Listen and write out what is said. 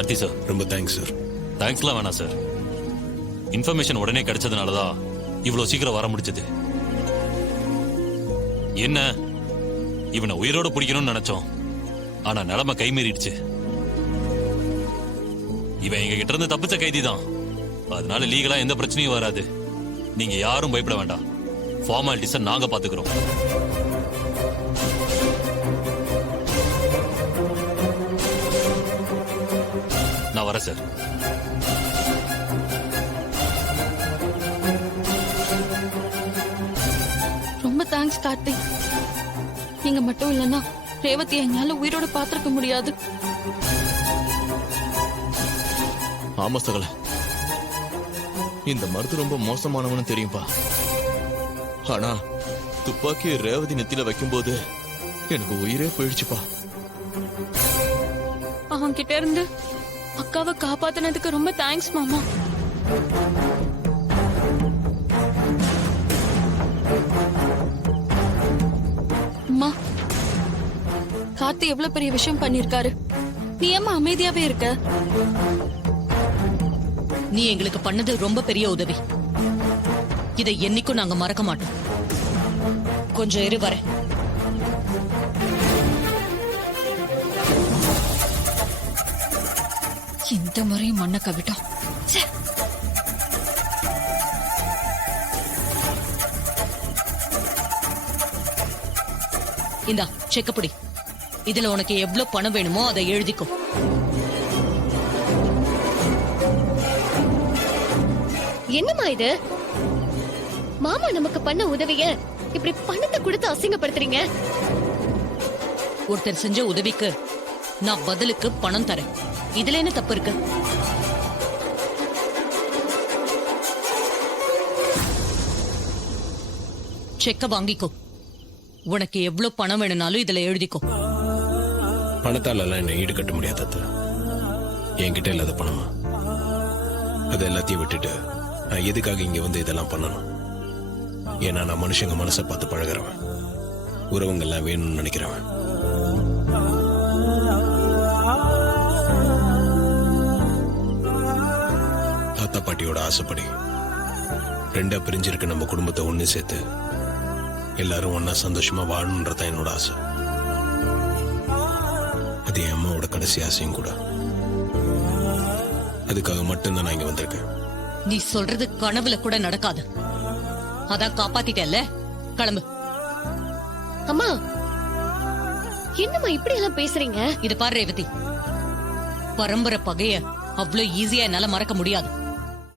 Karthi sir. ரொம்ப thanks sir. தேங்க்ஸ்லாம் வேணாம் sir. Information உடனே கிடைச்சதுனாலதான் இவ்வளவு சீக்கிரம் வர முடிச்சது. என்ன இவனை உயிரோட பிடிக்கணும்னு நினைச்சோம், ஆனா நிலைமை கைமீறிடுச்சு. இவன் எங்க கிட்ட இருந்து தப்பிச்ச கைதி தான். அதனால லீகலா எந்த பிரச்சனையும் வராது. நீங்க யாரும் பயப்பட வேண்டாம். ஃபார்மாலிட்டிஸை நாங்க பாத்துக்கிறோம். நான் வரேன் சார். ரொம்ப தேங்க்ஸ் கார்த்திக். நீங்க மட்டும் இல்லைன்னா ரேவதி எங்களால உயிரோட பாத்திருக்க முடியாது. ஆமா சகல, இந்த மருது ரொம்ப மோசமானவனு தெரியும்பா. ஆனா துப்பாக்கி ரேவதி நெத்தில வைக்கும்போது எனக்கு உயிரே போயிடுச்சுப்பா. அவன் கிட்ட இருந்து அக்காவை காப்பாத்தினதுக்கு ரொம்ப தேங்க்ஸ் மாமா. அம்மா, கார்த்தி எவ்வளவு பெரிய விஷயம் பண்ணிருக்காரு. நீ ஏமா அமைதியாவே இருக்க? நீ எங்களுக்கு பண்ணது ரொம்ப பெரிய உதவி. இதை என்னைக்கும் நாங்க மறக்க மாட்டோம். கொஞ்சம் இரு வரேன். இந்த முறையும் மண்ணை கவிட்டோம். இந்தா செக்கப்படி. இதுல உனக்கு எவ்வளவு பணம் வேணுமோ அதை எழுதிக்கோ. என்னம்மா இது? மாமா நமக்கு பண்ண உதவிய இப்படி பணத்தை கொடுத்து அசிங்கப்படுத்துறீங்க. ஒருத்தர் செஞ்ச உதவிக்கு நான் பதிலுக்கு பணம் தரேன். இதுல என்ன தப்பு இருக்கு? செக்க வாங்கிக்கோ. உனக்கு எவ்வளவு பணம் வேணும்னாலும் இதுல எழுதிக்கோ. பணத்தால எல்லாம் என்ன ஈடு கட்ட முடியாது அத்தை. என்கிட்ட இல்லாத பணமா? அது எல்லாத்தையும் விட்டுட்டு நான் எதுக்காக இங்க வந்து இதெல்லாம் பண்ணணும்? ஏன்னா நான் மனுஷங்க மனசை பார்த்து பழகிறவன், உறவுங்கள்லாம் வேணும்னு நினைக்கிறவன். தாத்தா பாட்டியோட ஆசைப்படி ரெண்டா பிரிஞ்சிருக்க நம்ம குடும்பத்தை ஒண்ணு சேர்த்து எல்லாரும் ஒன்னா சந்தோஷமா வாழணுன்றதான் என்னோட ஆசை. அது என் அம்மாவோட கடைசி ஆசையும் கூட. அதுக்காக மட்டும்தான் நான் இங்க வந்திருக்கேன். நீ சொல்றது கனவுல கூட நடக்காது. அதான் காப்பாத்திட்டல்ல, கிளம்பு. அம்மா, என்னம்மா இப்படி எல்லாம் பேசுறீங்க? இது பாரு ரேவதி, பரம்பரை பகைய அவ்வளவு ஈஸியா என்னால மறக்க முடியாது.